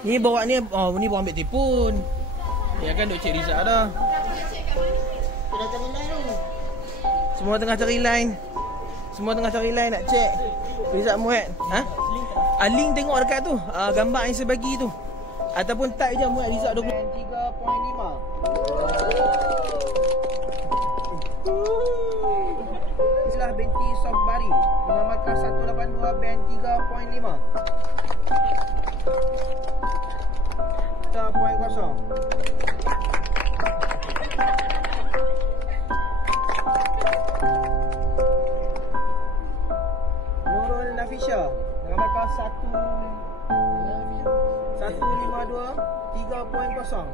Ni bawa ni, oh ni bawa ambil telefon. Ya kan duk cek Rizal dah. Dah cari line tu. Semua tengah cari line. Semua tengah cari line nak cek Rizal Muhammad. Ha? Link tengok dekat tu. Gambar yang saya bagi tu. Ataupun type je Muhammad Rizal 23.5. Islah binti Sofbari dengan markah 182 band 3.5. 3.0. Nurul Nafisha dengan markah 152 3.0.